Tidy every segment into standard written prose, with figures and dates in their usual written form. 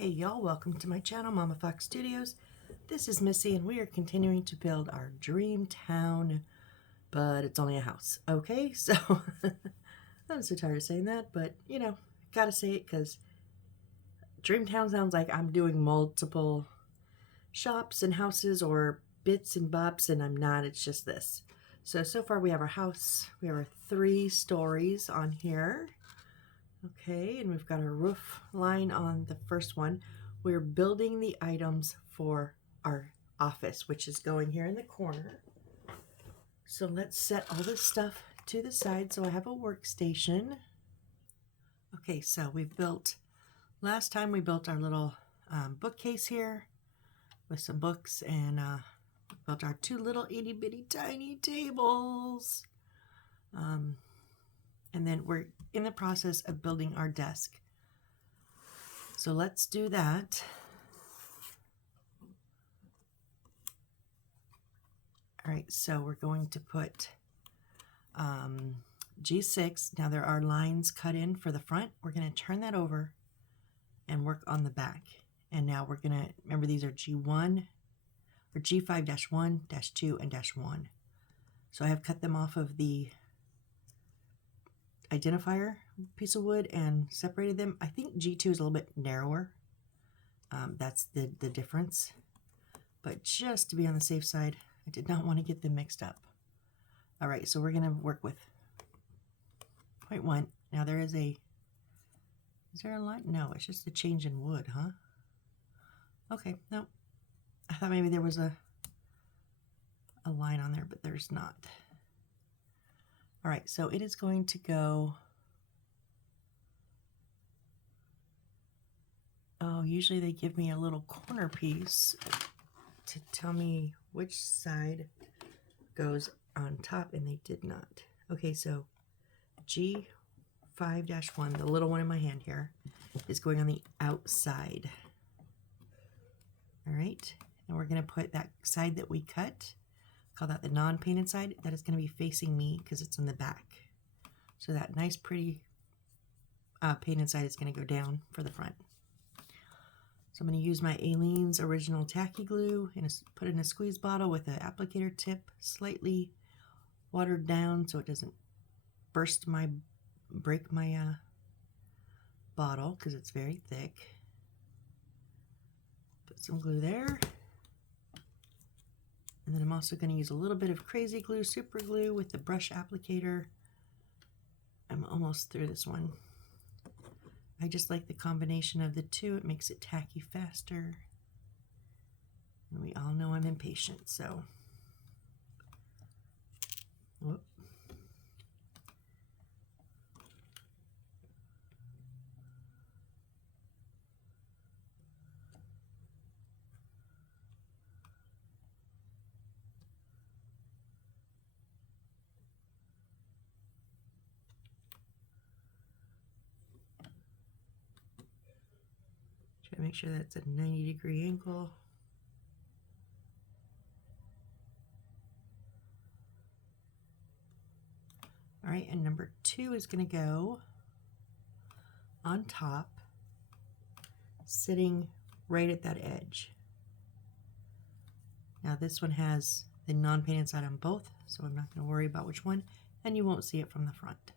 Hey y'all, welcome to my channel, Mama Fox Studios. This is Missy and we are continuing to build our dream town, but it's only a house. Okay, so I'm so tired of saying that, but you know, gotta say it because dream town sounds like I'm doing multiple shops and houses or bits and bops, and I'm not. It's just this. So far we have our house. We have our 3 stories on here. Okay, and we've got our roof line on the first one. We're building the items for our office, which is going here in the corner. So let's set all this stuff to the side so I have a workstation. Okay, so we've built, last time we built our little bookcase here with some books, and built our 2 little itty bitty tiny tables. And then we're in the process of building our desk. So let's do that. All right, so we're going to put G6. Now there are lines cut in for the front. We're going to turn that over and work on the back. And now we're going to, remember these are G1 or G5-1, -2, and -1. So I have cut them off of the identifier piece of wood and separated them. I think G2 is a little bit narrower. That's the difference. But just to be on the safe side, I did not want to get them mixed up. All right, so we're going to work with 0.1. Now there is a, is there a line? No, it's just a change in wood, huh? Okay, no. I thought maybe there was a line on there, but there's not. All right, so it is going to go, oh, usually they give me a little corner piece to tell me which side goes on top, and they did not. Okay, so G5-1, the little one in my hand here, is going on the outside. All right, and we're going to put that side that we cut, call that the non-painted side, that is going to be facing me because it's in the back. So that nice pretty painted side is going to go down for the front. So I'm going to use my Aleene's original tacky glue and put it in a squeeze bottle with an applicator tip slightly watered down so it doesn't break my bottle because it's very thick. Put some glue there. And then I'm also going to use a little bit of crazy glue, super glue with the brush applicator. I'm almost through this one. I just like the combination of the two. It makes it tacky faster. And we all know I'm impatient, so. Whoop. Try to make sure that's a 90-degree angle. All right, and number 2 is going to go on top, sitting right at that edge. Now this one has the non-painted side on both, so I'm not going to worry about which one, and you won't see it from the front.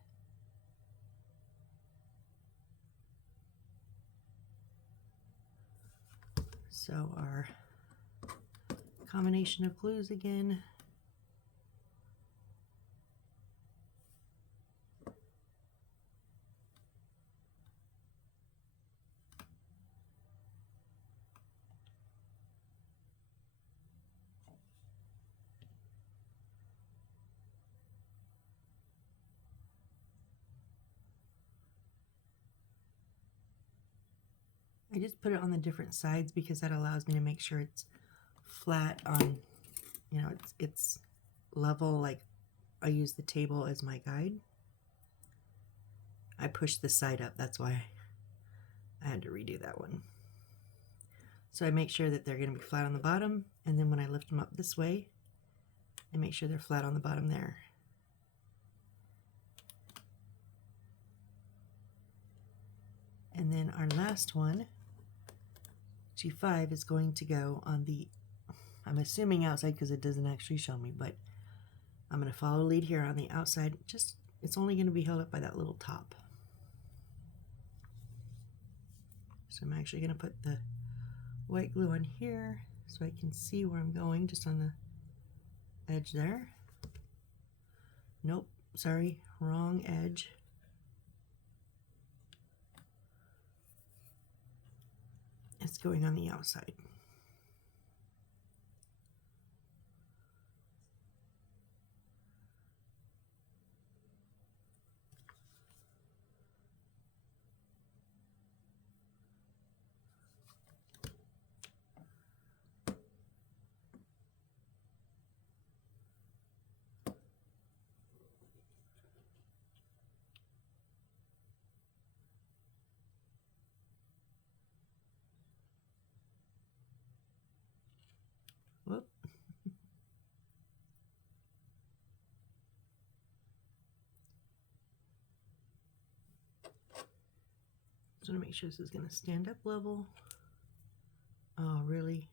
So our combination of glues again. I just put it on the different sides because that allows me to make sure it's flat on, you know, it's level, like I use the table as my guide. I pushed the side up, that's why I had to redo that one. So I make sure that they're going to be flat on the bottom, and then when I lift them up this way, I make sure they're flat on the bottom there. And then our last one G5 is going to go on the, I'm assuming outside because it doesn't actually show me, but I'm going to follow lead here on the outside. Just, it's only going to be held up by that little top. So I'm actually going to put the white glue on here so I can see where I'm going, just on the edge there. Nope, sorry, wrong edge. It's going on the outside. Whoop. Just want to make sure this is going to stand up level. Oh, really?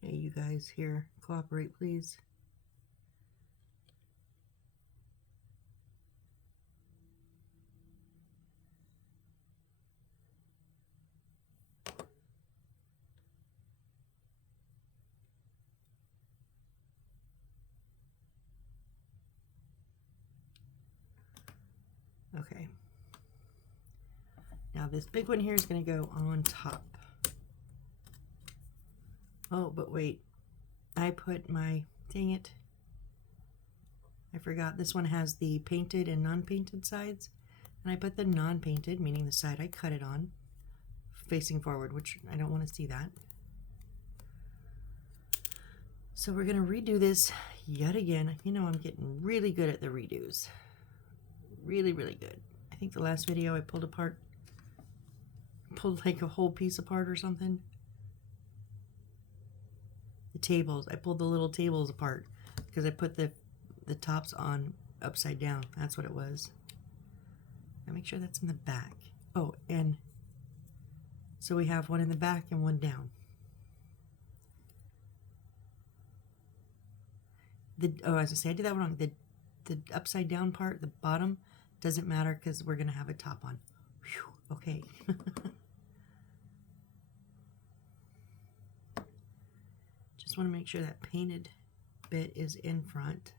Hey, you guys here, cooperate, please. Okay. Now this big one here is going to go on top. Oh, but wait. I put my, dang it. I forgot this one has the painted and non-painted sides. And I put the non-painted, meaning the side I cut it on, facing forward, which I don't want to see that. So we're going to redo this yet again. You know, I'm getting really good at the redos. Really, really good. I think the last video I pulled like a whole piece apart or something. The tables, I pulled the little tables apart because I put the tops on upside down. That's what it was. Now make sure that's in the back. Oh, and so we have one in the back and one down. Oh, as I say, I did that wrong. The upside down part, the bottom, doesn't matter because we're going to have a top on. Whew, okay. Just want to make sure that painted bit is in front.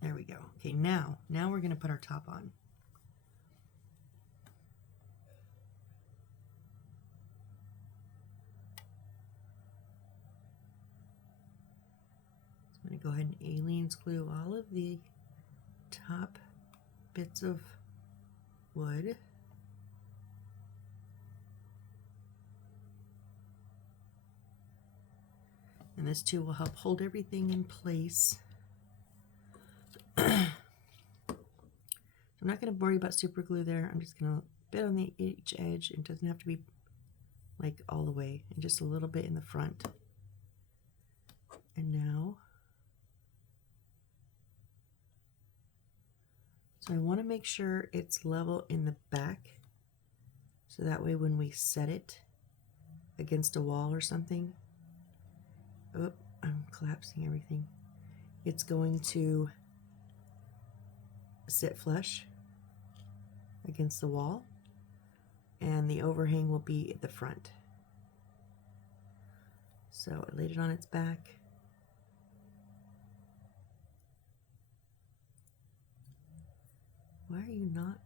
There we go. Okay, now we're going to put our top on. So I'm going to go ahead and Aleene's glue all of the top bits of wood. And this too will help hold everything in place. I'm not going to worry about super glue there. I'm just going to bit on each edge. It doesn't have to be like all the way, and just a little bit in the front. And now, so I want to make sure it's level in the back, so that way when we set it against a wall or something, oh, I'm collapsing everything, it's going to sit flush against the wall, and the overhang will be at the front. So I laid it on its back. Why are you not?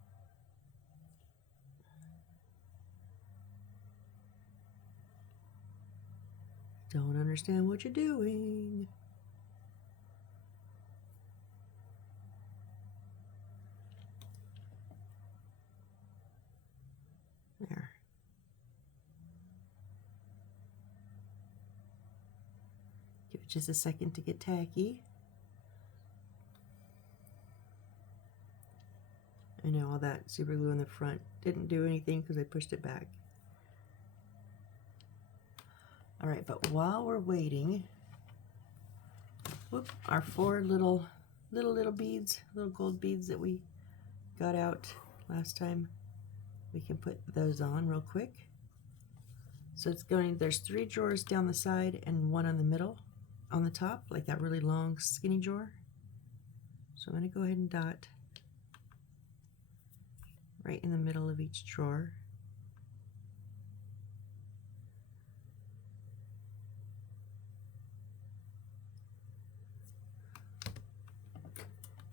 Don't understand what you're doing. There. Give it just a second to get tacky. I know all that super glue in the front didn't do anything because I pushed it back. All right, but while we're waiting, whoop, our 4 little beads, little gold beads that we got out last time, we can put those on real quick. So it's going, there's 3 drawers down the side and 1 on the middle, on the top, like that really long skinny drawer. So I'm going to go ahead and dot right in the middle of each drawer.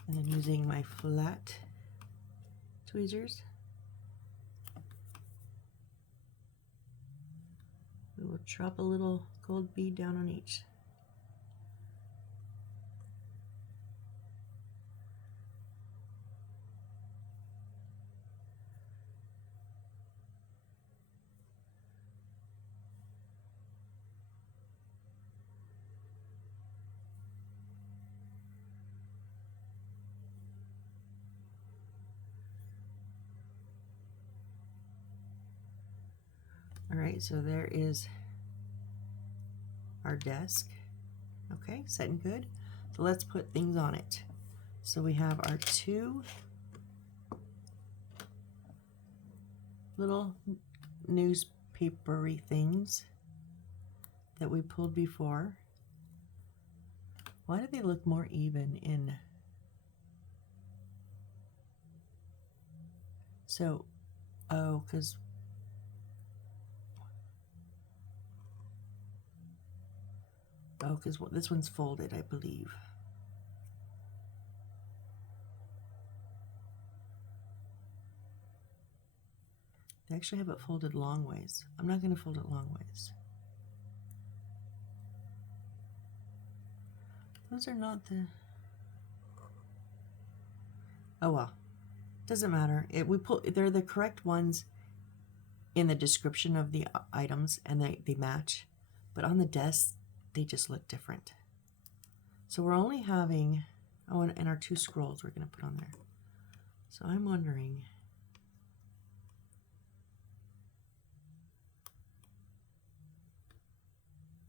And then using my flat tweezers, we will drop a little gold bead down on each. All right, so there is our desk. Okay, set and good. So let's put things on it. So we have our 2 little newspapery things that we pulled before. Why do they look more even in? So, oh, because this one's folded, I believe. They actually have it folded long ways. I'm not going to fold it long ways. Those are not the... Oh well, doesn't matter. They're the correct ones in the description of the items, and they match. But on the desk, they just look different. So we're only having, oh, and our 2 scrolls we're going to put on there. So I'm wondering,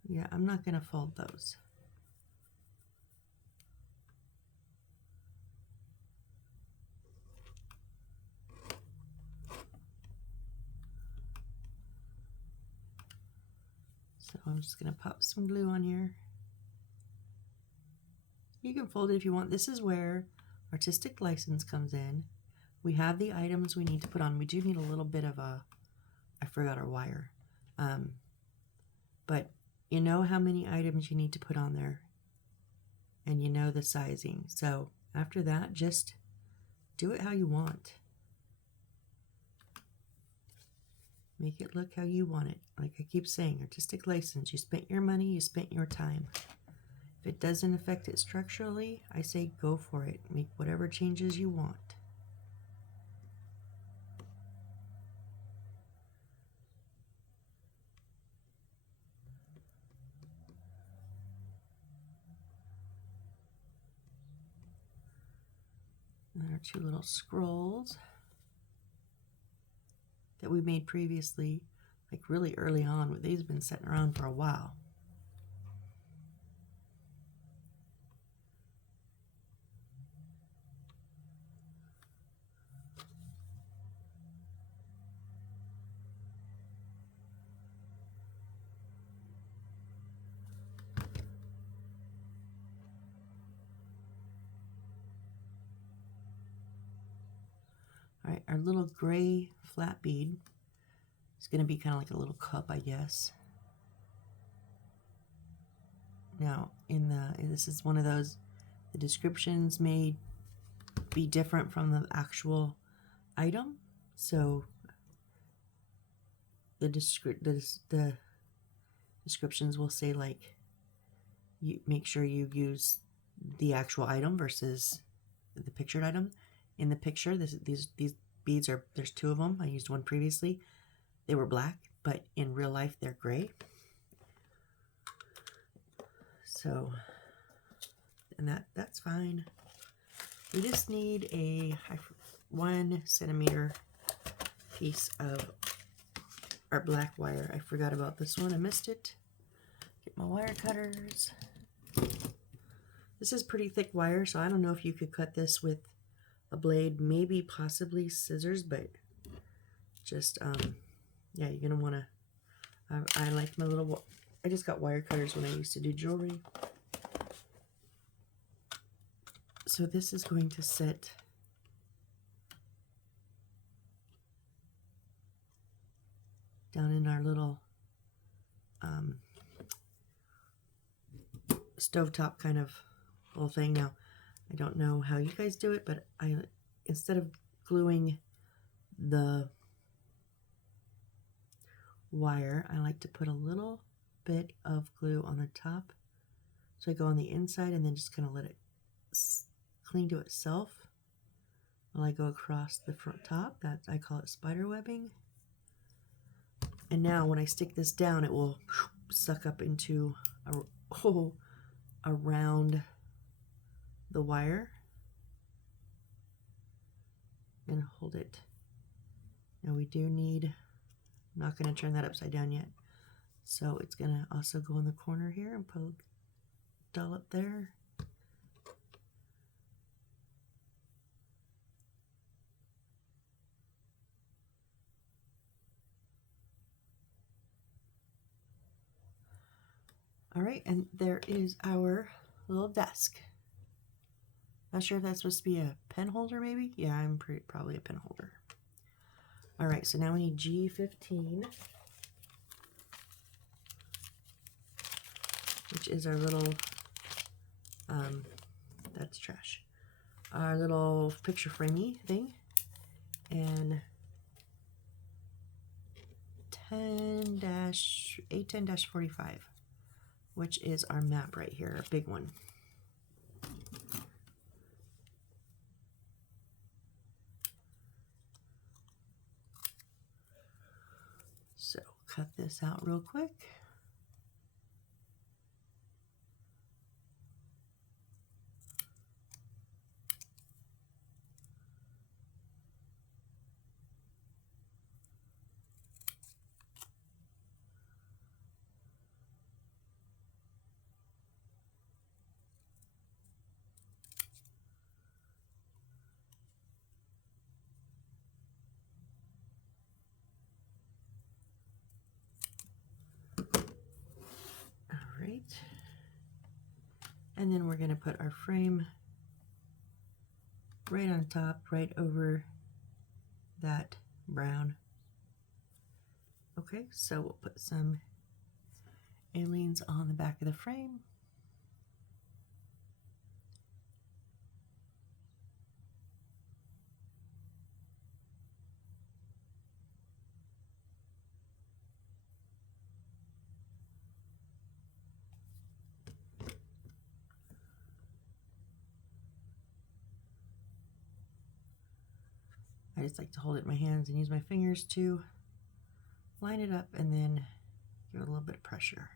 yeah, I'm not going to fold those. So I'm just going to pop some glue on here. You can fold it if you want. This is where artistic license comes in. We have the items we need to put on. We do need a little bit of a, I forgot our wire. But you know how many items you need to put on there. And you know the sizing. So after that, just do it how you want. Make it look how you want it. Like I keep saying, artistic license. You spent your money, you spent your time. If it doesn't affect it structurally, I say go for it. Make whatever changes you want. And there are 2 little scrolls that we made previously, like really early on. These have been sitting around for a while. All right, our little gray flat bead is going to be kind of like a little cup, I guess. Now, this is one of those, the descriptions may be different from the actual item, so the descriptions will say, like, you make sure you use the actual item versus the pictured item. In the picture, these beads are, there's 2 of them. I used one previously. They were black, but in real life they're gray. So, and that's fine. We just need a, 1 centimeter piece of our black wire. I forgot about this one. I missed it. Get my wire cutters. This is pretty thick wire, so I don't know if you could cut this with a blade, maybe possibly scissors, but just yeah, you're gonna want to. I like my little. I just got wire cutters when I used to do jewelry. So this is going to sit down in our little stovetop kind of little thing. Now, I don't know how you guys do it, but instead of gluing the wire, I like to put a little bit of glue on the top. So I go on the inside and then just kind of let it cling to itself while I go across the front top. That I call it spider webbing. And now when I stick this down, it will suck up into a hole around the wire and hold it. Now we do need, I'm not going to turn that upside down yet. So it's going to also go in the corner here and put a dollop there. All right, and there is our little desk. Not sure if that's supposed to be a pen holder, maybe? Yeah, I'm probably a pen holder. All right, so now we need G15, which is our little, that's trash, our little picture framey thing, and 810-45, which is our map right here, a big one. So cut this out real quick. And then we're going to put our frame right on top, right over that brown. Okay, so we'll put some aliens on the back of the frame. I just like to hold it in my hands and use my fingers to line it up and then give it a little bit of pressure.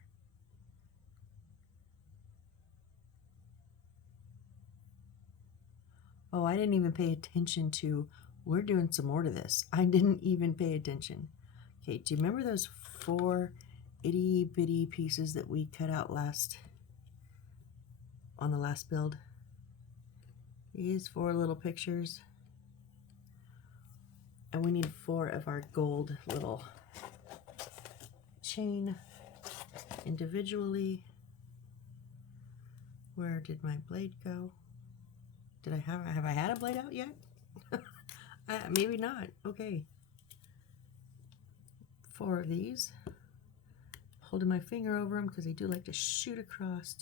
Oh, I didn't even pay attention to, we're doing some more to this. I didn't even pay attention. Okay, do you remember those 4 itty bitty pieces that we cut out on the last build? These 4 little pictures. And we need 4 of our gold little chain individually. Where did my blade go? Did I have I had a blade out yet? Maybe not. Okay. 4 of these. Holding my finger over them because I do like to shoot across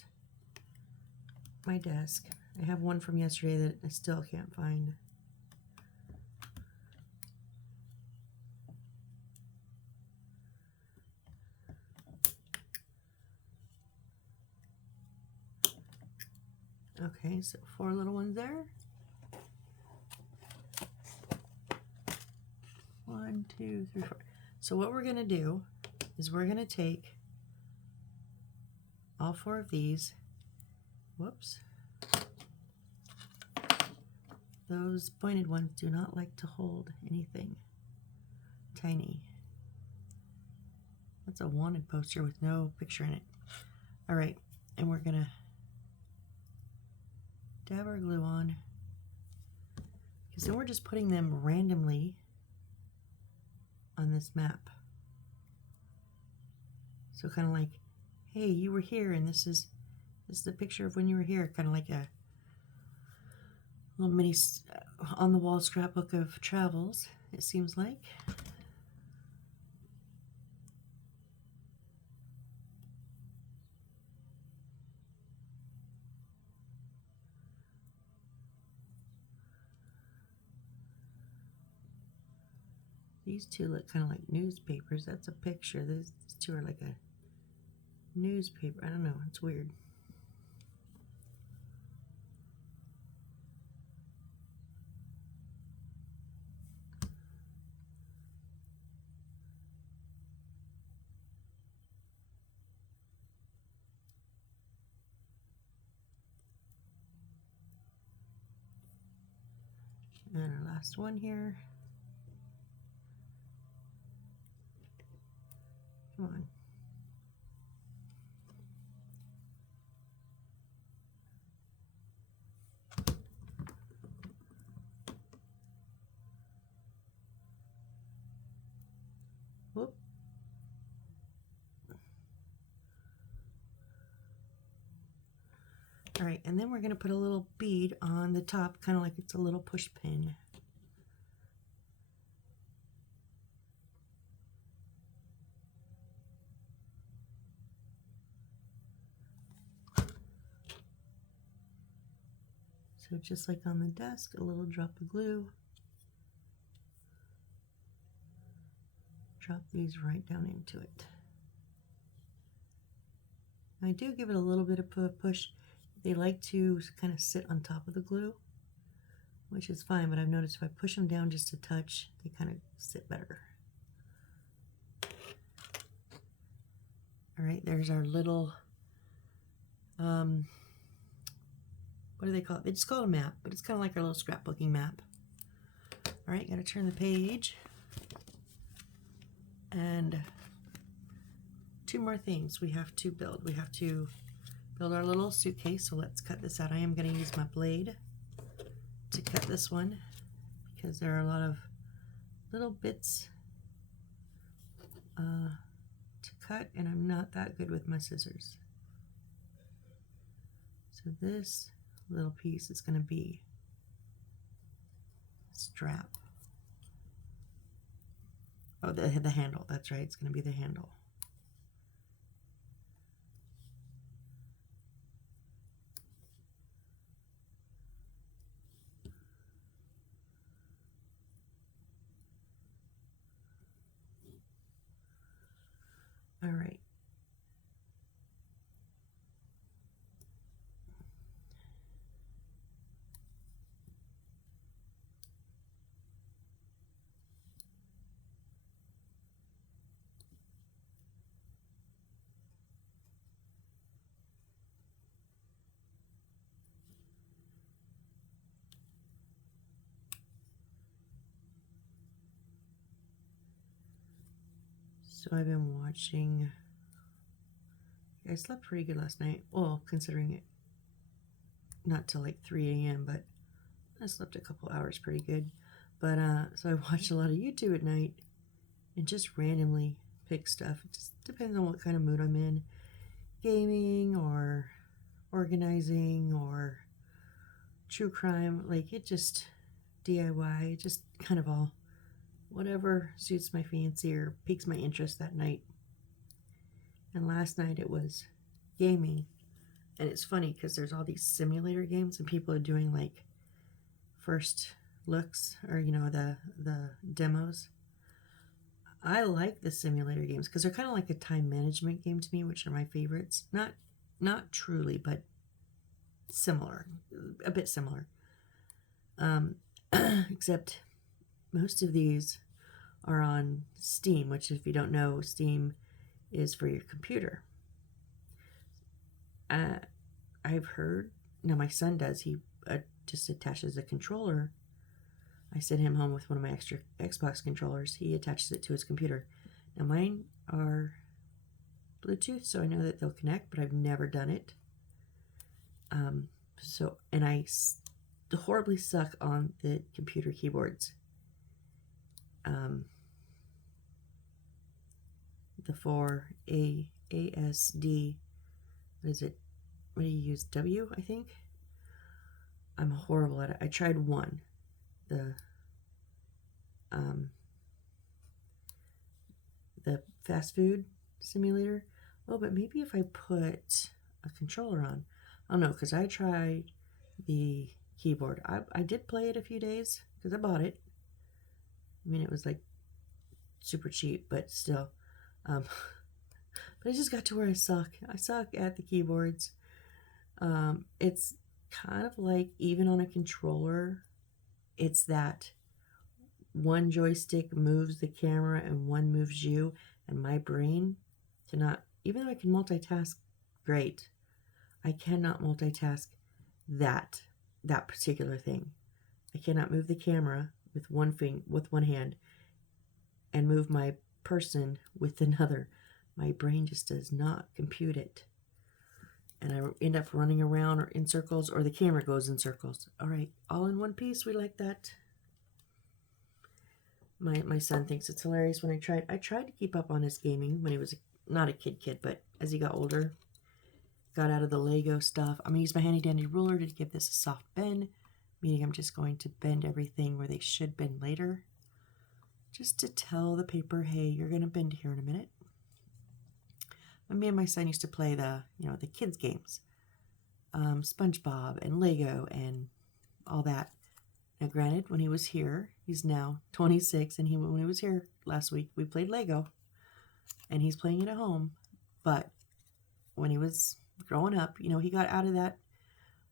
my desk. I have one from yesterday that I still can't find. Okay, so 4 little ones there. 1, 2, 3, 4. So what we're going to do is we're going to take all 4 of these, whoops, Those pointed ones do not like to hold anything tiny. That's a wanted poster with no picture in it. All right, and we're gonna dab our glue on, because then we're just putting them randomly on this map. So kind of like, hey, you were here, and this is the picture of when you were here, kind of like a little mini on the wall scrapbook of travels, it seems like. These two look kind of like newspapers. That's a picture. These two are like a newspaper. I don't know. It's weird. And our last one here. Come on. Whoop. All right, and then we're going to put a little bead on the top, kind of like it's a little push pin. So just like on the desk, a little drop of glue. Drop these right down into it. I do give it a little bit of a push. They like to kind of sit on top of the glue, which is fine, but I've noticed if I push them down just a touch, they kind of sit better. All right, there's our little, what do they call it? They just call it a map, but it's kind of like our little scrapbooking map. All right, gotta turn the page. And two more things we have to build. We have to build our little suitcase, so let's cut this out. I am going to use my blade to cut this one because there are a lot of little bits to cut, and I'm not that good with my scissors. So this little piece is going to be strap. Oh, the handle, that's right, it's going to be the handle. All right. So I've been watching, I slept pretty good last night. Well, considering it not till like 3 a.m., but I slept a couple hours pretty good. But so I watch a lot of YouTube at night and just randomly pick stuff. It just depends on what kind of mood I'm in. Gaming or organizing or true crime, like it just DIY, just kind of all whatever suits my fancy or piques my interest that night. And last night it was gaming. And it's funny because there's all these simulator games and people are doing like first looks or, you know, the demos. I like the simulator games because they're kind of like a time management game to me, which are my favorites. Not truly, but similar, a bit similar. Except most of these are on Steam, which if you don't know, Steam is for your computer. I've heard, no, my son does, he just attaches a controller. I sent him home with one of my extra Xbox controllers. He attaches it to his computer. Now mine are Bluetooth, so I know that they'll connect, but I've never done it. And I horribly suck on the computer keyboards. The 4ASD, what is it? What do you use? W, I think? I'm horrible at it. I tried one. The fast food simulator. Oh, but maybe if I put a controller on. I don't know, because I tried the keyboard. I did play it a few days, because I bought it. I mean, it was like super cheap, but still. But I just got to where I suck. I suck at the keyboards. It's kind of like, even on a controller, it's that one joystick moves the camera and one moves you, and my brain cannot, even though I can multitask great, I cannot multitask that particular thing. I cannot move the camera with one hand and move my person with another. My brain just does not compute it. And I end up running around or in circles, or the camera goes in circles. All right, all in one piece. We like that. My son thinks it's hilarious when I tried to keep up on his gaming when he was not a kid, but as he got older, got out of the Lego stuff. I'm gonna use my handy dandy ruler to give this a soft bend, meaning I'm just going to bend everything where they should bend later, just to tell the paper, hey, you're gonna bend here in a minute. Me and my son used to play the kids games, SpongeBob and Lego and all that. Now, granted, when he was here, he's now 26, and when he was here last week, we played Lego, and he's playing it at home. But when he was growing up, he got out of that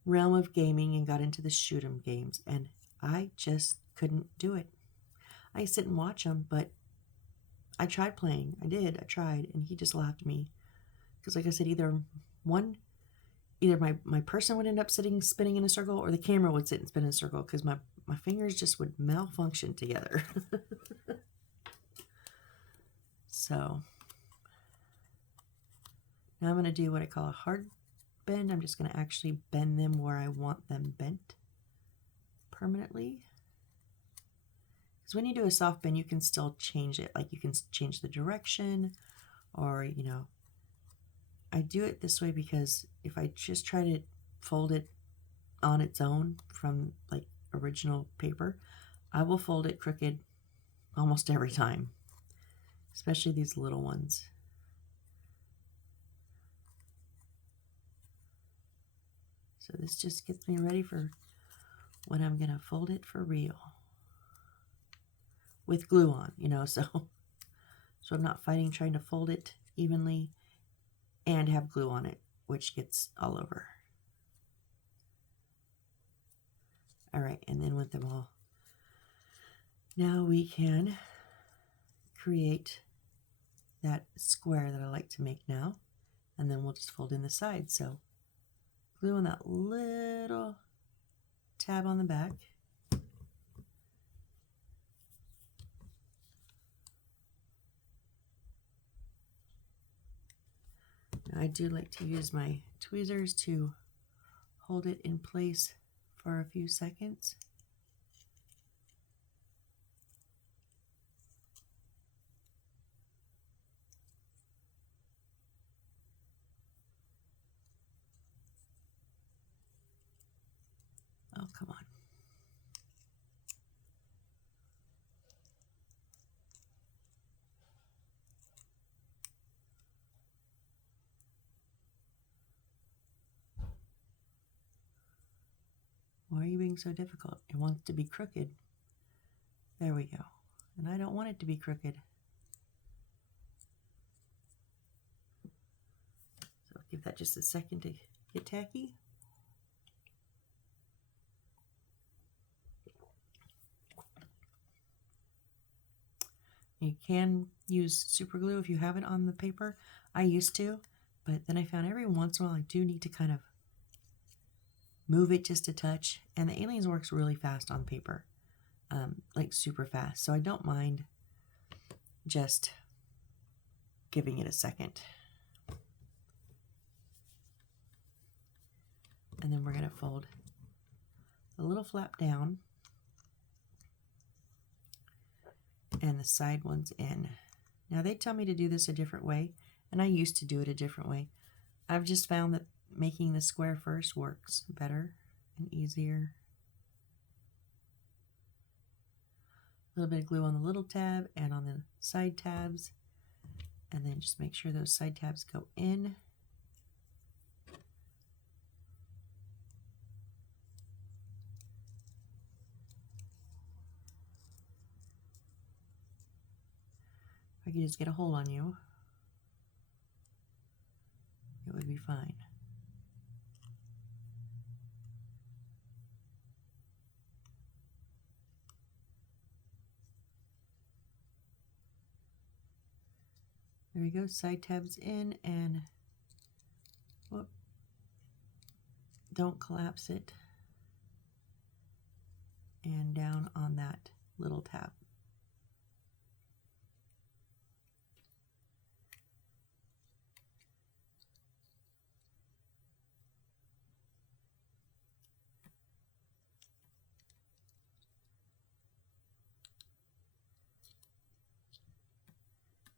realm of gaming and got into the shoot 'em games, and I just couldn't do it. I sit and watch him, but I tried playing. I tried, and he just laughed at me. Because like I said, either my person would end up spinning in a circle, or the camera would sit and spin in a circle, because my fingers just would malfunction together. So now I'm going to do what I call a hard bend. I'm just going to actually bend them where I want them bent permanently. Because when you do a soft bend, you can still change it. Like, you can change the direction, or, I do it this way because if I just try to fold it on its own from like original paper, I will fold it crooked almost every time, especially these little ones. So this just gets me ready for when I'm gonna fold it for real with glue on, so I'm not fighting trying to fold it evenly and have glue on it, which gets all over. All right, and then with them all, now we can create that square that I like to make now, and then we'll just fold in the sides. So glue on that little tab on the back. Now, I do like to use my tweezers to hold it in place for a few seconds. Oh, come on. Why are you being so difficult? It wants to be crooked. There we go. And I don't want it to be crooked. So give that just a second to get tacky. You can use super glue if you have it on the paper. I used to, but then I found every once in a while I do need to kind of move it just a touch. And the Aliens works really fast on paper, like super fast. So I don't mind just giving it a second. And then we're going to fold a little flap down and the side ones in. Now they tell me to do this a different way, and I used to do it a different way. I've just found that making the square first works better and easier. A little bit of glue on the little tab and on the side tabs, and then just make sure those side tabs go in. If I could just get a hold on you, it would be fine. There we go, side tabs in, and whoop, don't collapse it, and down on that little tab.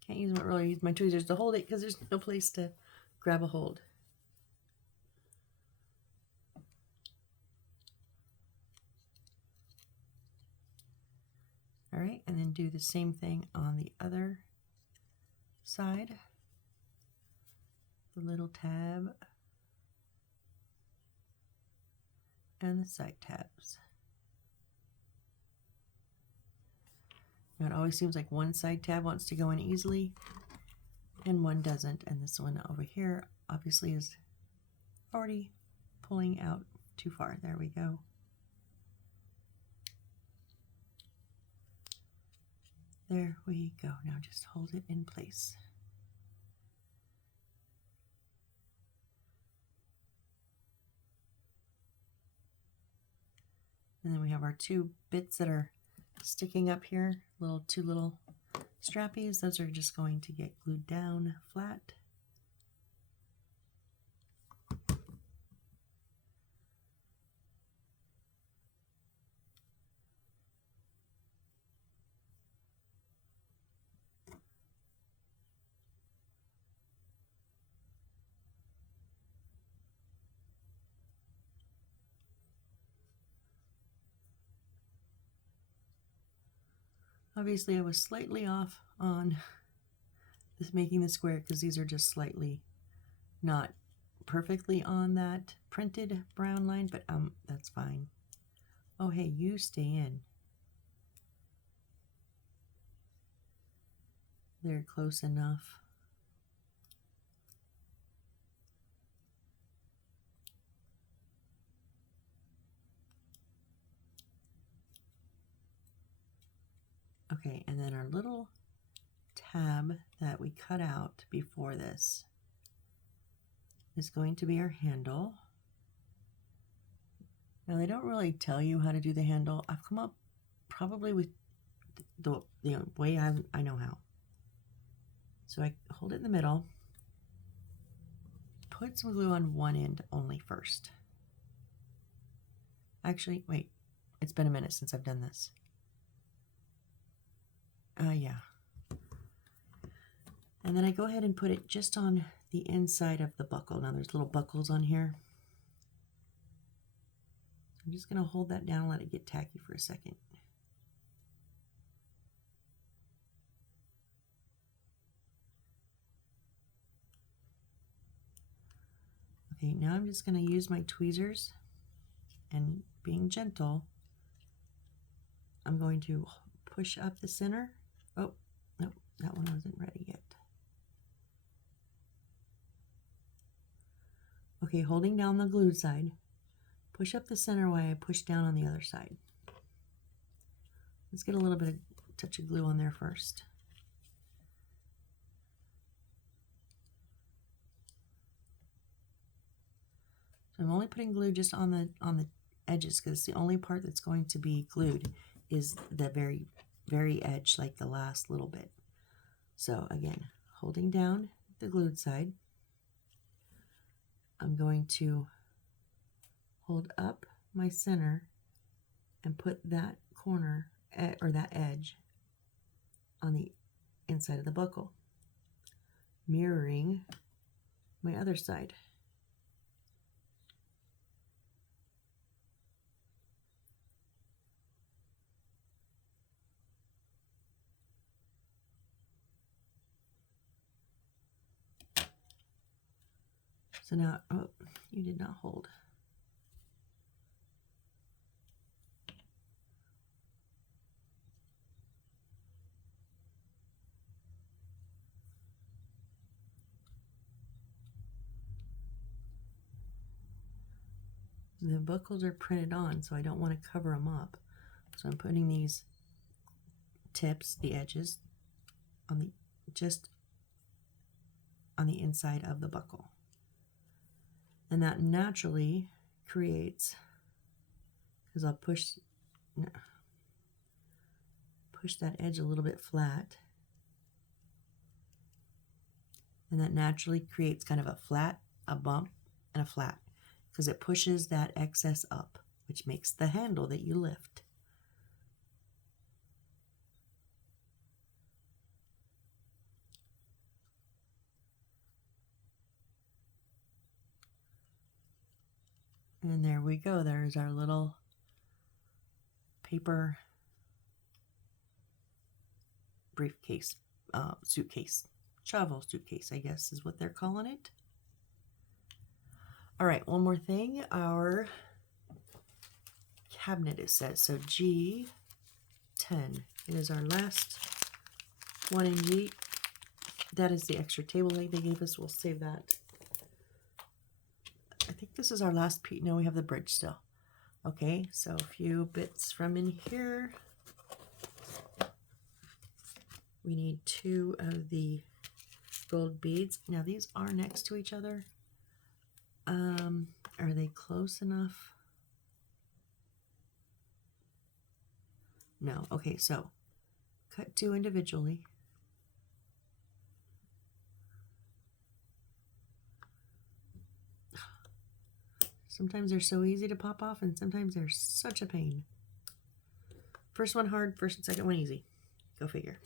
Can't really use my tweezers to hold it because there's no place to grab a hold. All right, and then do the same thing on the other side. The little tab and the side tabs. Now it always seems like one side tab wants to go in easily and one doesn't, and this one over here obviously is already pulling out too far. There we go. There we go. Now just hold it in place. And then we have our two bits that are sticking up here, two little strappies. Those are just going to get glued down flat. Obviously I was slightly off on this making the square because these are just slightly not perfectly on that printed brown line, but that's fine. Oh hey, you stay in. They're close enough. Okay, and then our little tab that we cut out before this is going to be our handle. Now they don't really tell you how to do the handle. I've come up probably with the way I know how. So I hold it in the middle, put some glue on one end only first. Actually, wait, it's been a minute since I've done this. Yeah. And then I go ahead and put it just on the inside of the buckle. Now there's little buckles on here. So I'm just going to hold that down and let it get tacky for a second. Okay, now I'm just going to use my tweezers, and being gentle, I'm going to push up the center. Oh, no, that one wasn't ready yet. Okay, holding down the glued side, push up the center while I push down on the other side. Let's get a little bit of touch of glue on there first. So I'm only putting glue just on the edges because the only part that's going to be glued is the very edge, like the last little bit. So again, holding down the glued side, I'm going to hold up my center and put that corner or that edge on the inside of the buckle, mirroring my other side. So now, oh, you did not hold. The buckles are printed on, so I don't want to cover them up. So I'm putting these tips, the edges, on just on the inside of the buckle. And that naturally creates, because I'll push that edge a little bit flat. And that naturally creates kind of a flat, a bump, and a flat, because it pushes that excess up, which makes the handle that you lift. And there we go. There's our little paper briefcase, suitcase, travel suitcase, I guess is what they're calling it. All right, one more thing. Our cabinet, it says, so G10. It is our last one in G. That is the extra table leg they gave us. We'll save that. I think this is our last piece. No, we have the bridge still. Okay, so a few bits from in here. We need 2 of the gold beads. Now these are next to each other. Are they close enough? No. Okay, so cut 2 individually. Sometimes they're so easy to pop off, and sometimes they're such a pain. First one hard, first and second one easy. Go figure.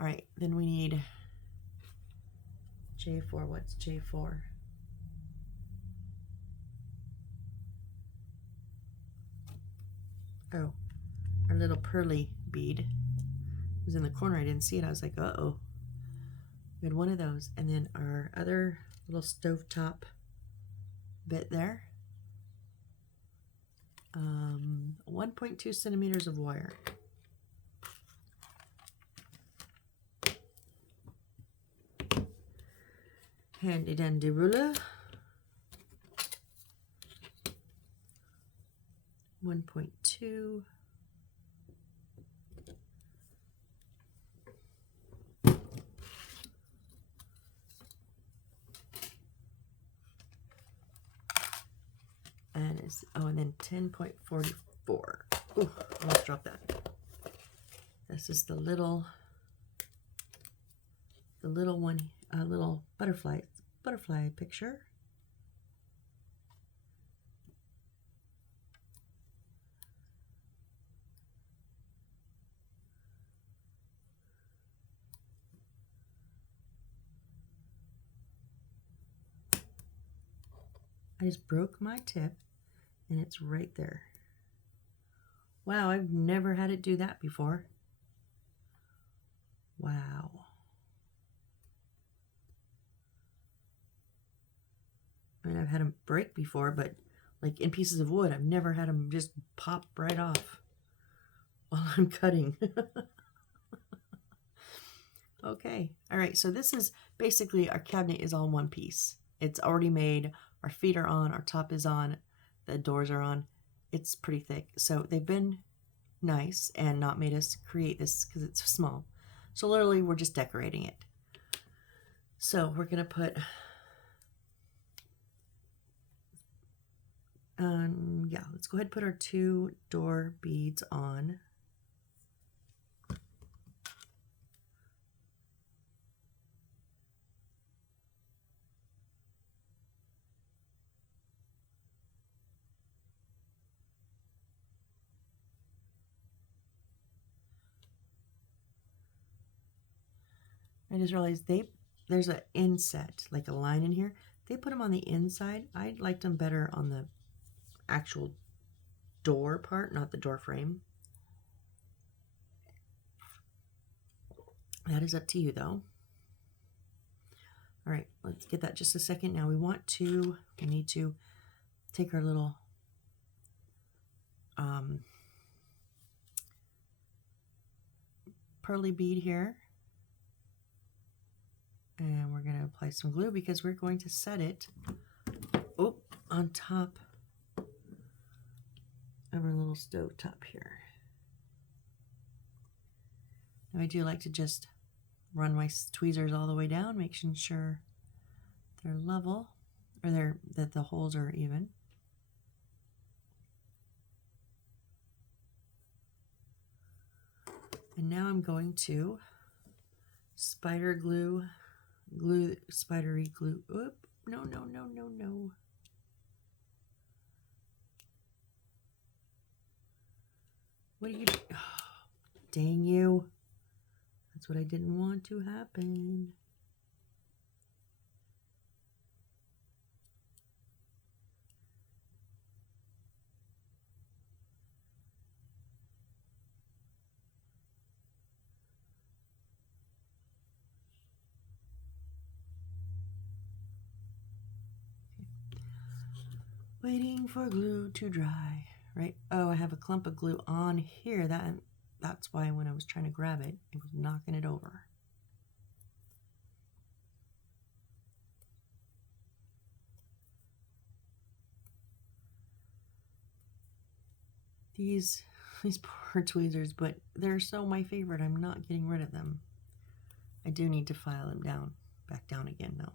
All right, then we need J4. What's J4? Oh, our little pearly bead. It was in the corner. I didn't see it. I was like, uh-oh. We had one of those. And then our other little stovetop bit there. 1.2 centimeters of wire. Handy dandy ruler. 1.2. And it's, oh, and then 10.44. Ooh, almost dropped that. This is the little one, little butterfly picture. I just broke my tip and it's right there. Wow, I've never had it do that before. Wow. I mean, I've had them break before, but like in pieces of wood, I've never had them just pop right off while I'm cutting. Okay, all right, so this is basically our cabinet is all one piece. It's already made, our feet are on, our top is on, the doors are on. It's pretty thick. So they've been nice and not made us create this because it's small. So literally we're just decorating it. So we're gonna put Yeah, let's go ahead and put our 2 door beads on. I just realized there's an inset, like a line in here. They put them on the inside. I liked them better on the actual door part, not the door frame. That is up to you, though. All right, let's get that just a second. Now we need to take our little pearly bead here. And we're going to apply some glue because we're going to set it on top of our little stove top here. Now I do like to just run my tweezers all the way down, making sure they're level, or that the holes are even. And now I'm going to spidery glue. Oop, no. What are you doing? Oh, dang you. That's what I didn't want to happen. Waiting for glue to dry, right? Oh, I have a clump of glue on here. That's why when I was trying to grab it, it was knocking it over. These poor tweezers, but they're so my favorite. I'm not getting rid of them. I do need to file them back down again though.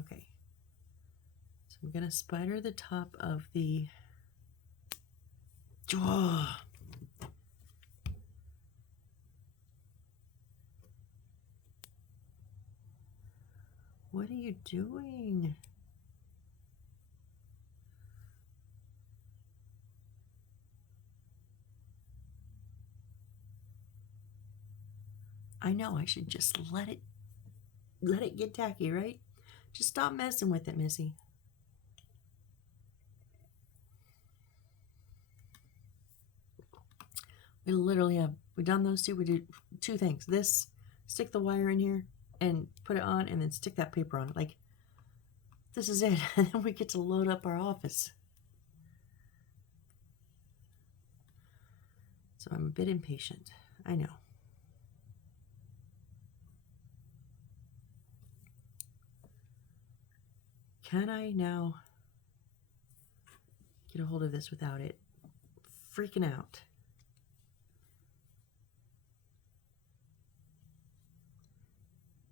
Okay, so I'm gonna spider the top of the jaw. What are you doing? I know I should just let it get tacky, right? Just stop messing with it, Missy. We've done those two. We do 2 things. This, stick the wire in here and put it on, and then stick that paper on it. Like, this is it. And then we get to load up our office. So I'm a bit impatient. I know. Can I now get a hold of this without it freaking out?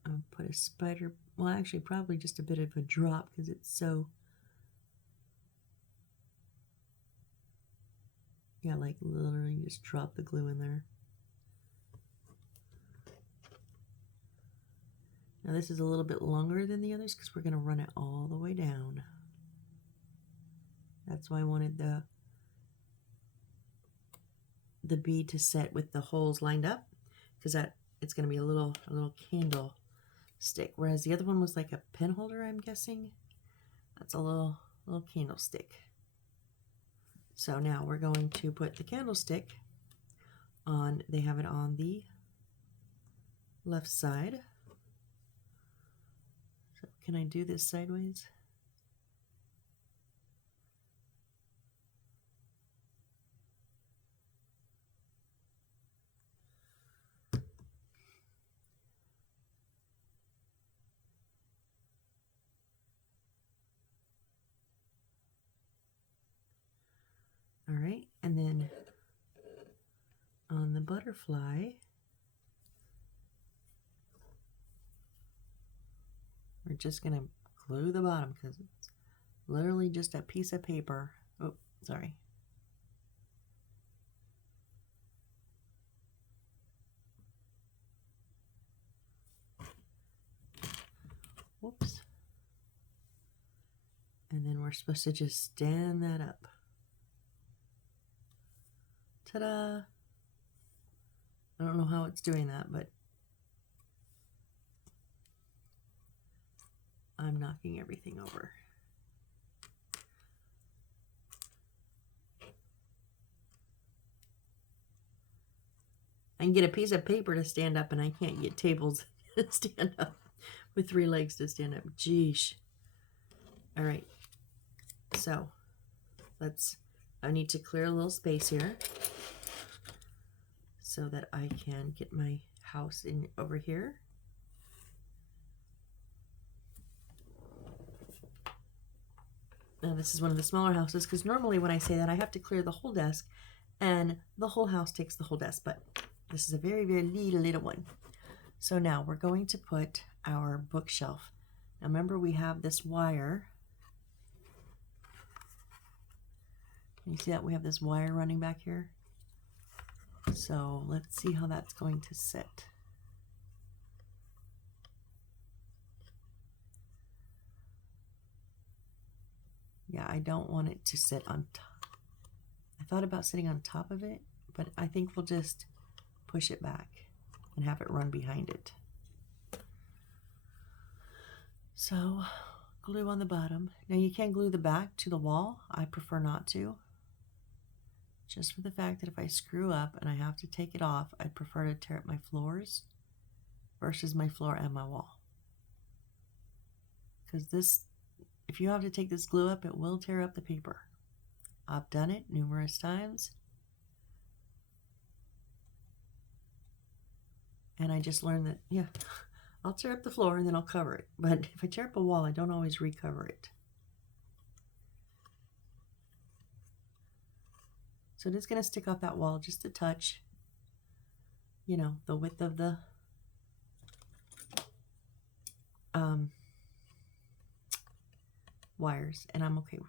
I'll put a spider, well, actually probably just a bit of a drop because it's so, yeah, like literally just drop the glue in there. Now this is a little bit longer than the others because we're going to run it all the way down. That's why I wanted the bead to set with the holes lined up, because it's going to be a little candle stick, whereas the other one was like a pen holder, I'm guessing. That's a little candlestick. So now we're going to put the candlestick on. They have it on the left side. So can I do this sideways? All right, and then on the butterfly, we're just going to glue the bottom because it's literally just a piece of paper. Oh, sorry. Whoops. And then we're supposed to just stand that up. Ta-da! I don't know how it's doing that, but I'm knocking everything over. I can get a piece of paper to stand up, and I can't get tables to stand up with 3 legs to stand up. Geesh. All right. So I need to clear a little space here so that I can get my house in over here. Now this is one of the smaller houses because normally when I say that I have to clear the whole desk and the whole house takes the whole desk, but this is a very, very little one. So now we're going to put our bookshelf. Now remember we have this wire. Can you see that we have this wire running back here? So let's see how that's going to sit. Yeah, I don't want it to sit on top. I thought about sitting on top of it, but I think we'll just push it back and have it run behind it. So glue on the bottom. Now you can glue the back to the wall. I prefer not to. Just for the fact that if I screw up and I have to take it off, I'd prefer to tear up my floors versus my floor and my wall. Because this, if you have to take this glue up, it will tear up the paper. I've done it numerous times. And I just learned that, yeah, I'll tear up the floor and then I'll cover it. But if I tear up a wall, I don't always recover it. So it is going to stick off that wall just a touch, you know, the width of the wires, and I'm okay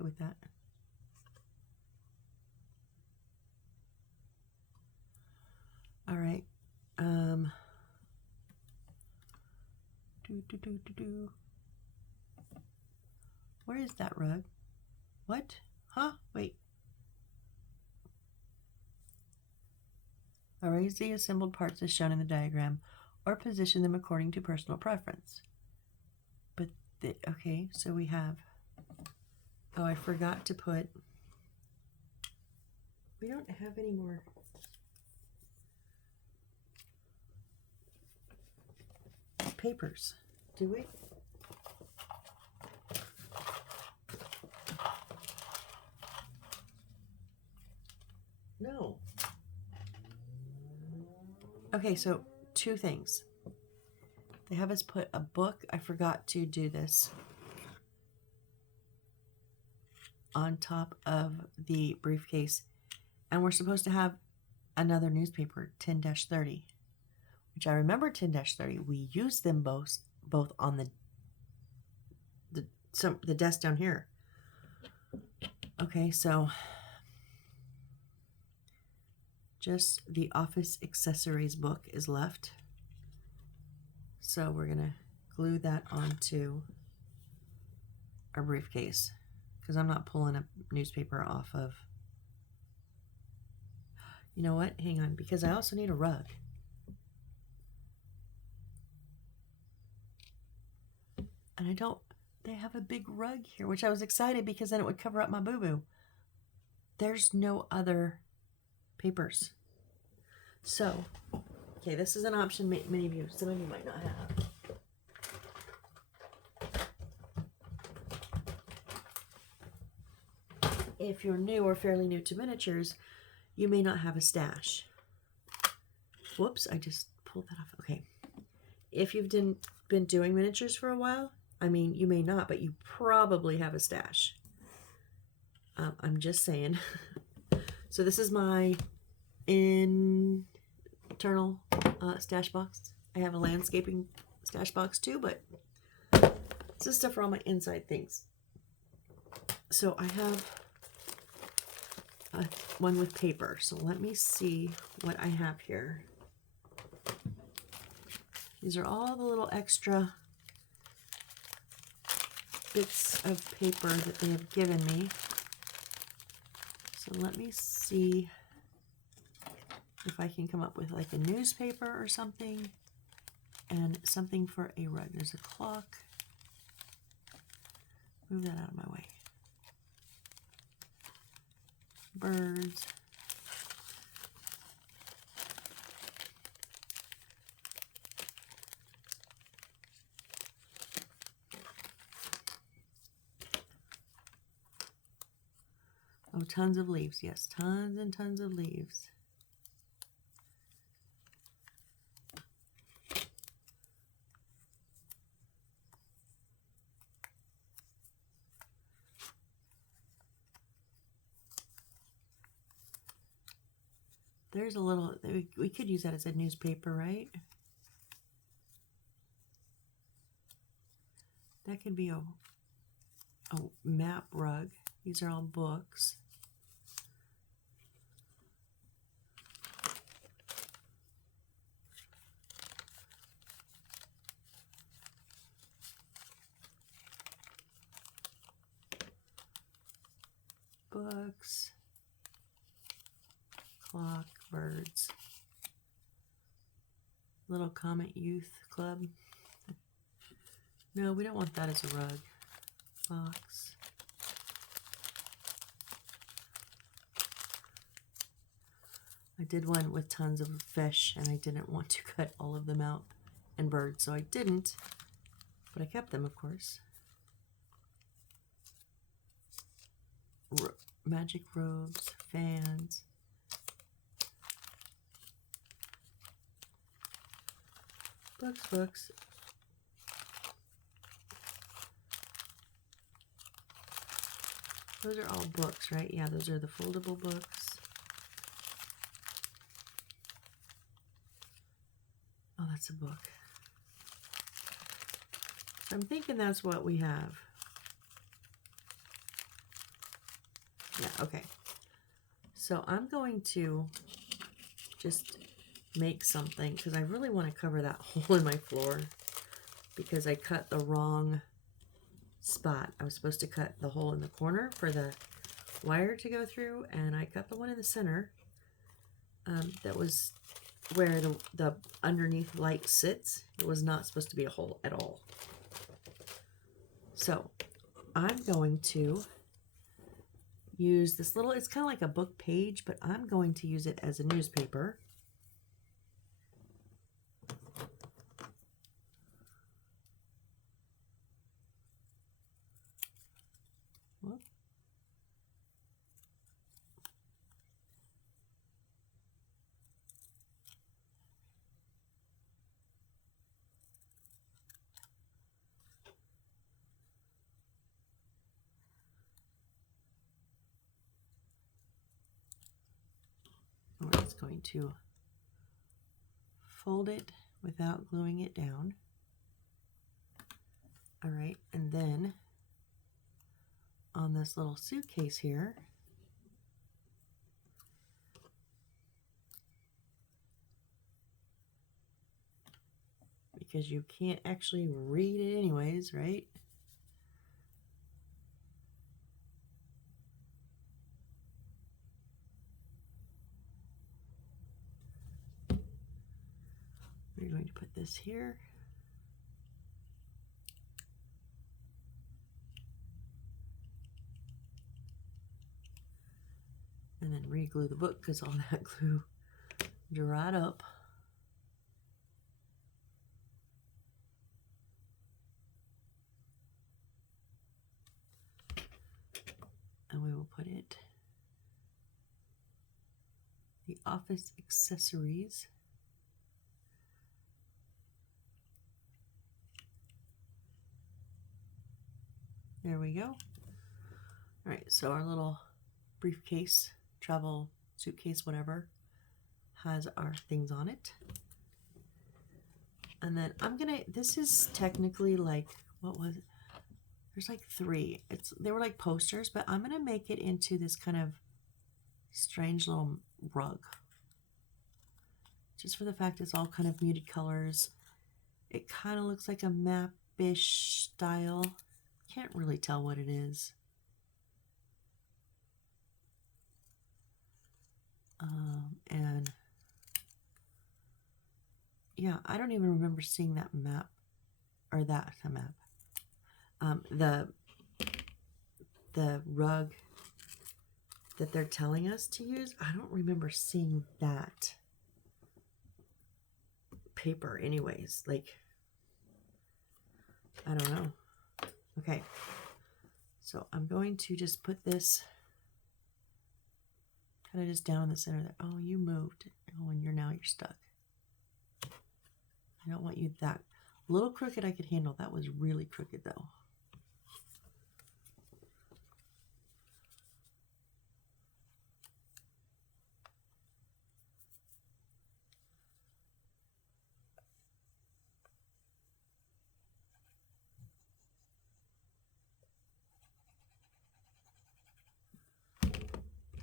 with that. All right. Where is that rug? What? Huh? Wait. Arrange the assembled parts as shown in the diagram, or position them according to personal preference. But, okay, so we have, oh, I forgot to put, we don't have any more papers, do we? No. Okay, so 2 things. They have us put a book, I forgot to do this, on top of the briefcase. And we're supposed to have another newspaper, 10-30, which I remember 10-30. We used them both on the desk down here. Okay, so just the office accessories book is left. So we're going to glue that onto our briefcase because I'm not pulling a newspaper off of. You know what? Hang on, because I also need a rug. And I don't, they have a big rug here, which I was excited because then it would cover up my boo-boo. There's no other papers. So, okay, this is an option many of you, some of you might not have. If you're new or fairly new to miniatures, you may not have a stash. Whoops, I just pulled that off. Okay. If you've been doing miniatures for a while, I mean, you may not, but you probably have a stash. I'm just saying. So this is my internal stash box. I have a landscaping stash box too, but This is stuff for all my inside things. So I have one with paper. So let me see what I have here. These are all the little extra bits of paper that they have given me. So let me see if I can come up with like a newspaper or something, and something for a rug. There's a clock. Move that out of my way. Birds. Oh, tons of leaves. Yes, tons and tons of leaves. There's a little, we could use that as a newspaper, right? That could be a map rug. These are all books. Books. Clock, birds. Little Comet Youth Club. No, we don't want that as a rug. Box. I did one with tons of fish, and I didn't want to cut all of them out, and birds, so I didn't, but I kept them, of course. Magic robes, fans. Books. Those are all books, right? Yeah, those are the foldable books. Oh, that's a book. So I'm thinking that's what we have. Yeah, okay. So I'm going to just make something, because I really want to cover that hole in my floor, because I cut the wrong spot. I was supposed to cut the hole in the corner for the wire to go through, and I cut the one in the center. That was where the underneath light sits. It was not supposed to be a hole at all. So I'm going to use this little, it's kind of like a book page, but I'm going to use it as a newspaper. Whoop. We're just going to fold it without gluing it down. All right, and then on this little suitcase here, because you can't actually read it anyways, right? We're going to put this here. And then re-glue the book, because all that glue dried up. And we will put it, the office accessories. There we go. All right, so our little briefcase, travel suitcase, whatever, has our things on it. And then I'm gonna, this is technically like, what was it? There's like 3. They were like posters, but I'm going to make it into this kind of strange little rug. Just for the fact it's all kind of muted colors. It kind of looks like a map-ish style. Can't really tell what it is. And yeah, I don't even remember seeing that map, or that map. The rug that they're telling us to use, I don't remember seeing that paper anyways. Like, I don't know. Okay, so I'm going to just put this kind of just down in the center there. Oh, you moved. Oh, and you're stuck. I don't want you that. A little crooked I could handle. That was really crooked though.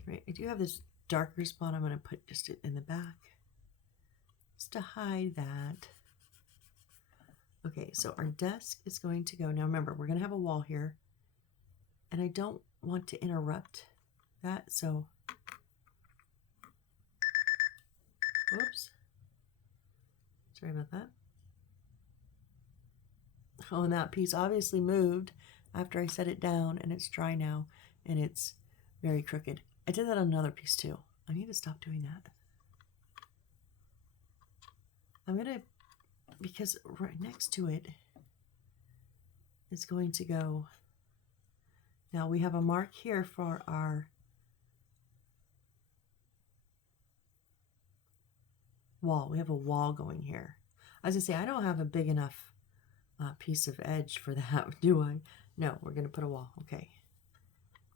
Right, I do have this darker spot I'm going to put just in the back, just to hide that. Okay, so our desk is going to go, now remember, we're going to have a wall here, and I don't want to interrupt that, so, whoops, sorry about that. Oh, and that piece obviously moved after I set it down, and it's dry now, and it's very crooked. I did that on another piece too. I need to stop doing that. I'm gonna, because right next to it is going to go, now we have a mark here for our wall. We have a wall going here. As I say, I don't have a big enough piece of edge for that, do I? No, we're gonna put a wall. Okay,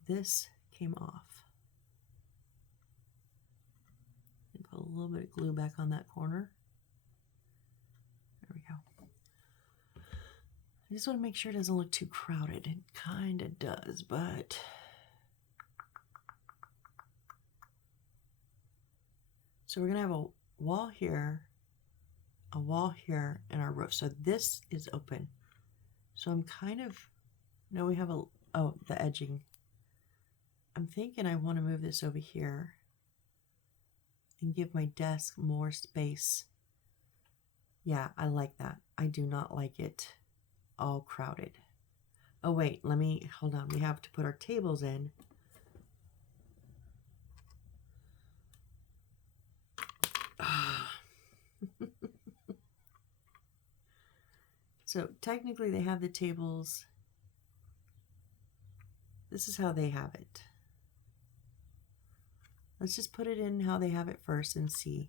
this came off. Put a little bit of glue back on that corner. There we go. I just want to make sure it doesn't look too crowded. It kind of does, but so we're gonna have a wall here, and our roof. So this is open. So I'm kind of, no, we have a, oh, the edging. I'm thinking I want to move this over here and give my desk more space. Yeah, I like that. I do not like it all crowded. Oh wait, hold on. We have to put our tables in. So technically they have the tables. This is how they have it. Let's just put it in how they have it first and see.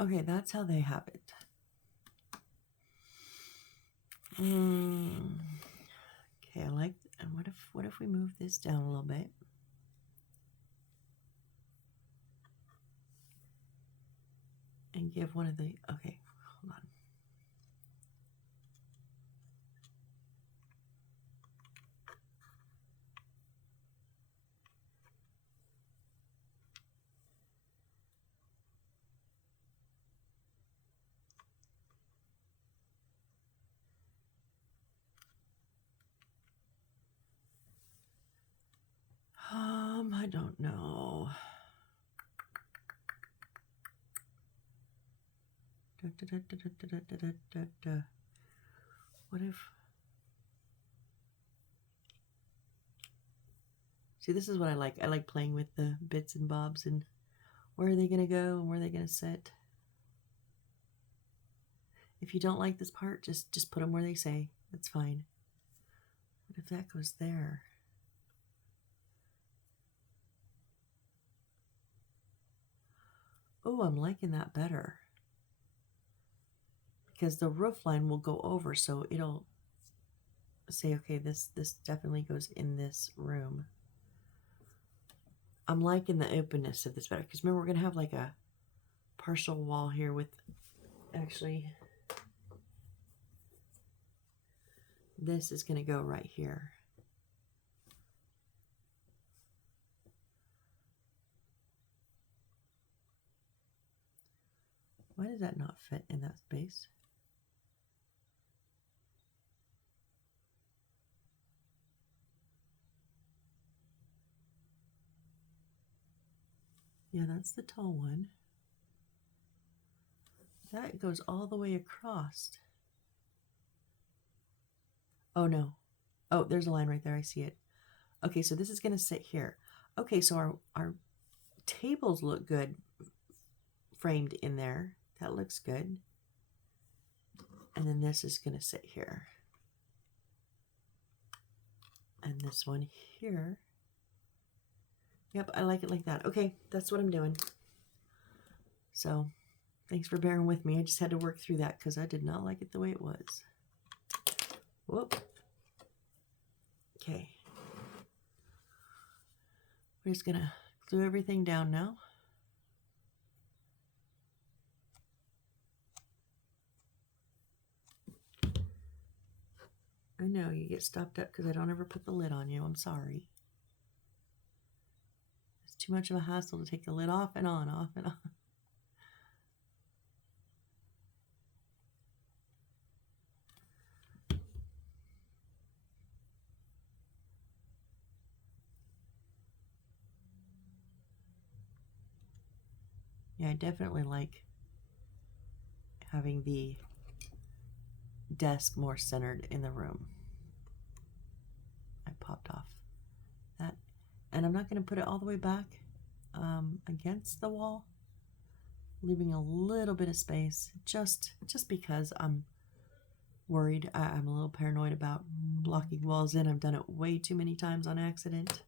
Okay, that's how they have it. Okay, I like, and what if we move this down a little bit? And give one of the, okay, hold on. I don't know. What if, see, this is what I like. I like playing with the bits and bobs and where are they going to go and where are they going to sit. If you don't like this part, just put them where they say. That's fine. What if that goes there? Oh, I'm liking that better. Because the roof line will go over, so it'll say, okay, this definitely goes in this room. I'm liking the openness of this better. Because remember, we're going to have like a partial wall here with, actually, this is going to go right here. Why does that not fit in that space? Yeah, that's the tall one. That goes all the way across. Oh, no. Oh, there's a line right there. I see it. Okay, so this is going to sit here. Okay, so our tables look good framed in there. That looks good. And then this is going to sit here. And this one here. Yep, I like it like that. Okay, that's what I'm doing. So, thanks for bearing with me. I just had to work through that because I did not like it the way it was. Whoop. Okay. We're just going to glue everything down now. I know you get stopped up because I don't ever put the lid on you. I'm sorry. It's too much of a hassle to take the lid off and on, off and on. Yeah, I definitely like having the desk more centered in the room. I popped off that. And I'm not going to put it all the way back against the wall, leaving a little bit of space just because I'm worried. I'm a little paranoid about blocking walls in. I've done it way too many times on accident.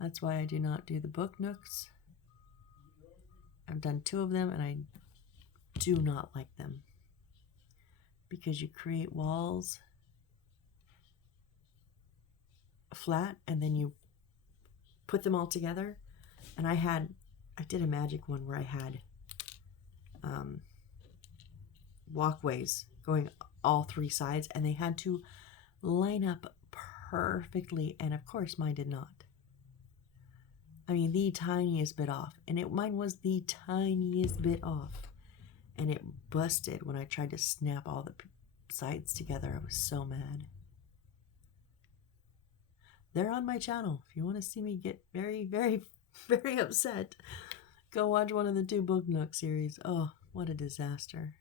That's why I do not do the book nooks. I've done 2 of them and I do not like them because you create walls flat and then you put them all together. And I did a magic one where I had walkways going all 3 sides and they had to line up perfectly, and of course mine did not. I mean, the tiniest bit off, and mine was the tiniest bit off, and it busted when I tried to snap all the sides together. I was so mad. They're on my channel. If you want to see me get very, very, very upset, go watch one of the 2 Book Nook series. Oh, what a disaster.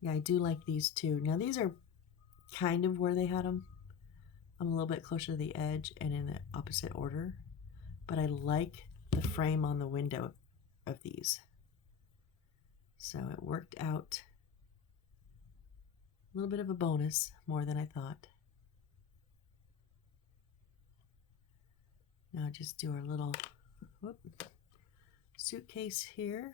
Yeah, I do like these 2. Now, these are kind of where they had them. I'm a little bit closer to the edge and in the opposite order. But I like the frame on the window of these. So it worked out a little bit of a bonus, more than I thought. Now just do our little suitcase here.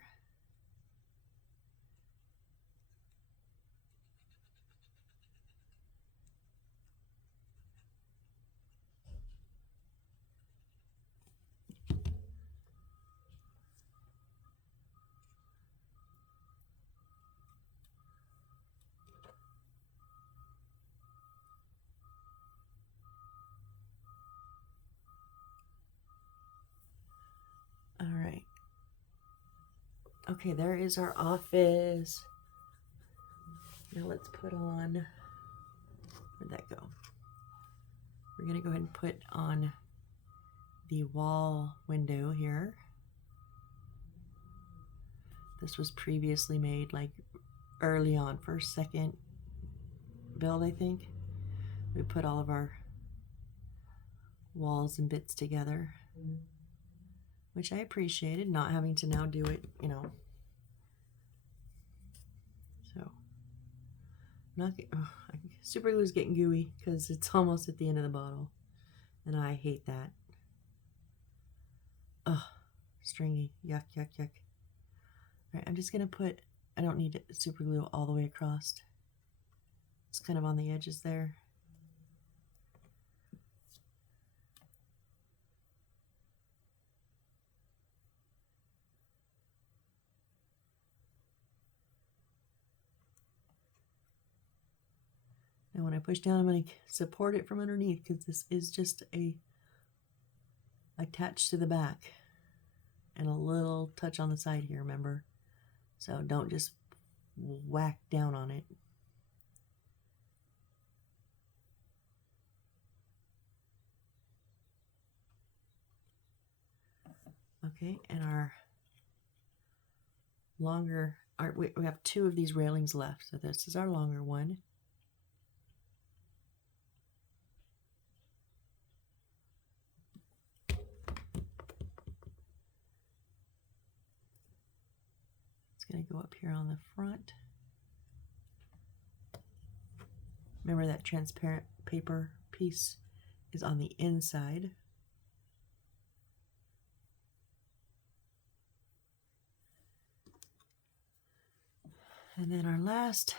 All right. Okay, there is our office. Now let's put on, where'd that go? We're gonna go ahead and put on the wall window here. This was previously made like early on, first, second build, I think. We put all of our walls and bits together, which I appreciated, not having to now do it, you know, Not get, oh, super glue is getting gooey because it's almost at the end of the bottle, and I hate that. Ugh, stringy, yuck, yuck, yuck. All right, I'm just gonna put. I don't need super glue all the way across. It's kind of on the edges there. And when I push down, I'm going to support it from underneath because this is just attached to the back and a little touch on the side here, remember? So don't just whack down on it. Okay, and our longer, we have 2 of these railings left, so this is our longer one. It's going to go up here on the front. Remember that transparent paper piece is on the inside. And then our last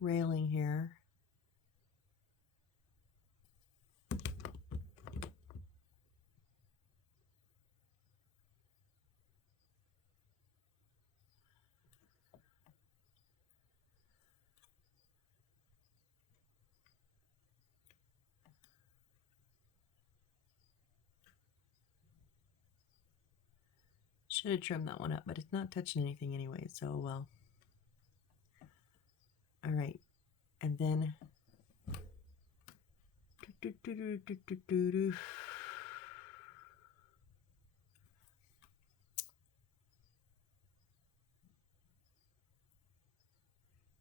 railing here should have trimmed that one up, but it's not touching anything anyway, so well. All right, and then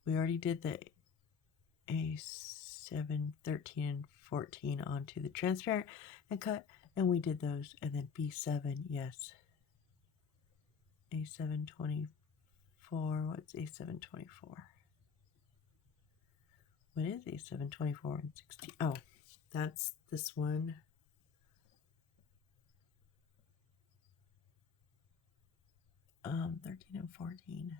we already did the A7, 13, and 14 onto the transparent and cut, and we did those, and then B7, yes. A7, 24, what's A7, 24? What is A7, 24, and 16? Oh, that's this one. Um, 13 and 14.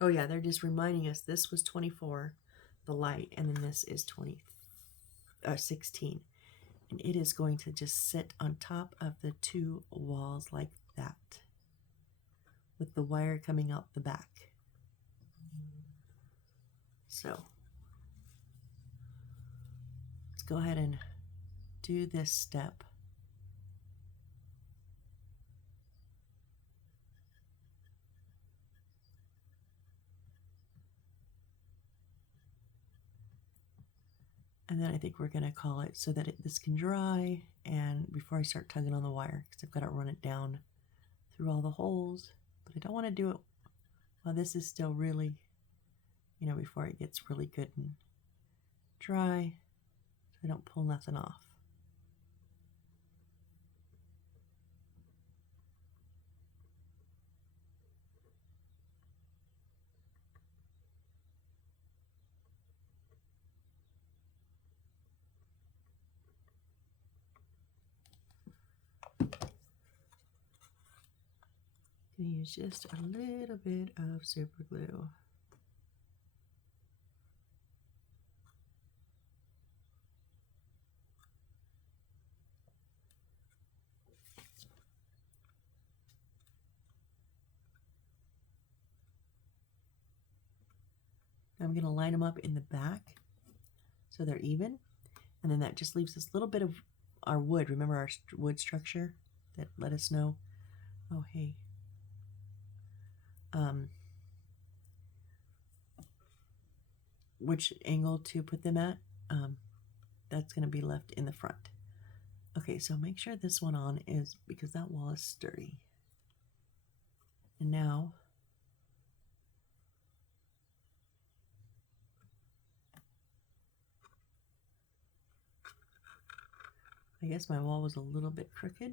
Oh yeah, they're just reminding us this was 24, the light, and then this is 16. And it is going to just sit on top of the 2 walls like that, with the wire coming out the back. So let's go ahead and do this step. And then I think we're going to call it so that this can dry, and before I start tugging on the wire, because I've got to run it down through all the holes, but I don't want to do it while this is still really, you know, before it gets really good and dry, so I don't pull nothing off. Gonna use just a little bit of super glue. I'm going to line them up in the back so they're even, and then that just leaves this little bit of our wood. Remember our wood structure that let us know, oh hey, which angle to put them at. That's going to be left in the front. Okay, so make sure this one on is, because that wall is sturdy. And now I guess my wall was a little bit crooked.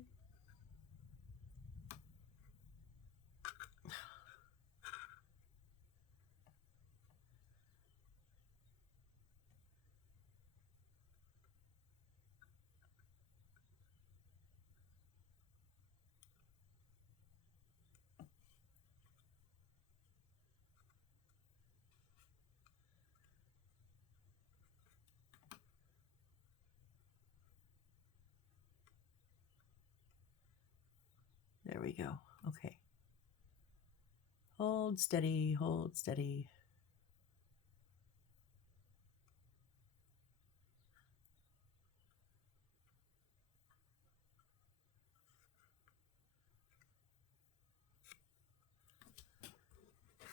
There we go. Okay. Hold steady, hold steady.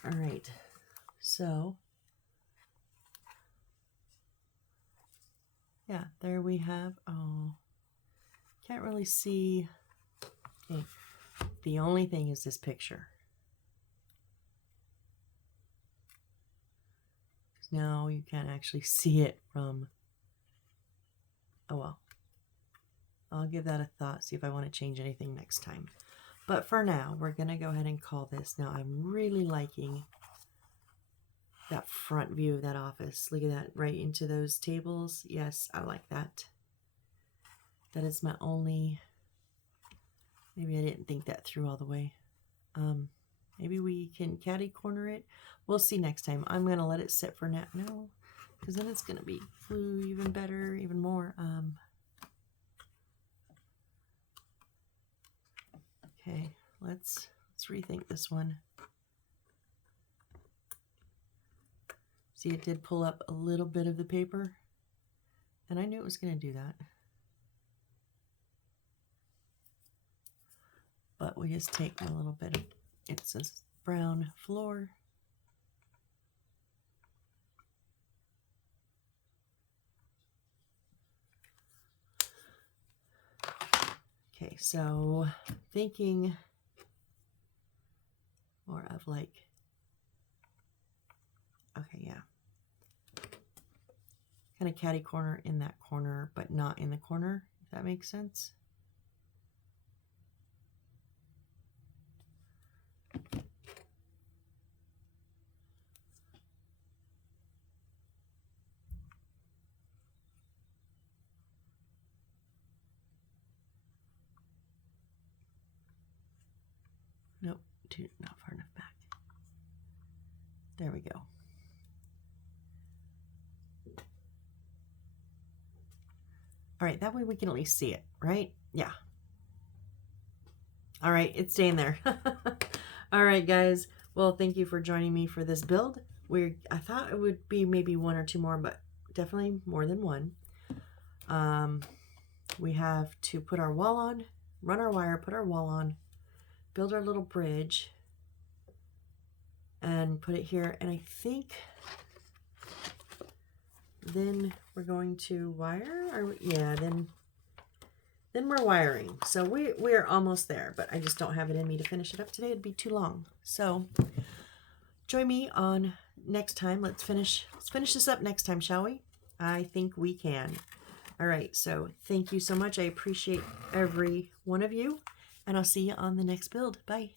All right. So, yeah, there we have. Oh, can't really see. Okay. The only thing is this picture. Now you can't actually see it from. Oh well. I'll give that a thought, see if I want to change anything next time. But for now, we're going to go ahead and call this. Now, I'm really liking that front view of that office. Look at that, right into those tables. Yes, I like that. That is my only... Maybe I didn't think that through all the way. Maybe we can catty corner it. We'll see next time. I'm going to let it sit for now. No, because then it's going to be even better, even more. Okay, let's rethink this one. See, it did pull up a little bit of the paper, and I knew it was going to do that. But we just take a little bit of, it says brown floor. Okay, so thinking more of like, okay, yeah. Kind of catty corner in that corner, but not in the corner, if that makes sense. Nope, not far enough back. There we go. All right, that way we can at least see it, right? Yeah. All right, it's staying there. All right, guys. Well, thank you for joining me for this build. I thought it would be maybe one or two more, but definitely more than one. We have to put our wall on, run our wire, put our wall on, build our little bridge, and put it here. And I think then we're going to wire, or yeah, then we're wiring. So we're almost there, but I just don't have it in me to finish it up today. It'd be too long. So join me on next time. Let's finish this up next time, shall we? I think we can. All right, so thank you so much. I appreciate every one of you, and I'll see you on the next build. Bye.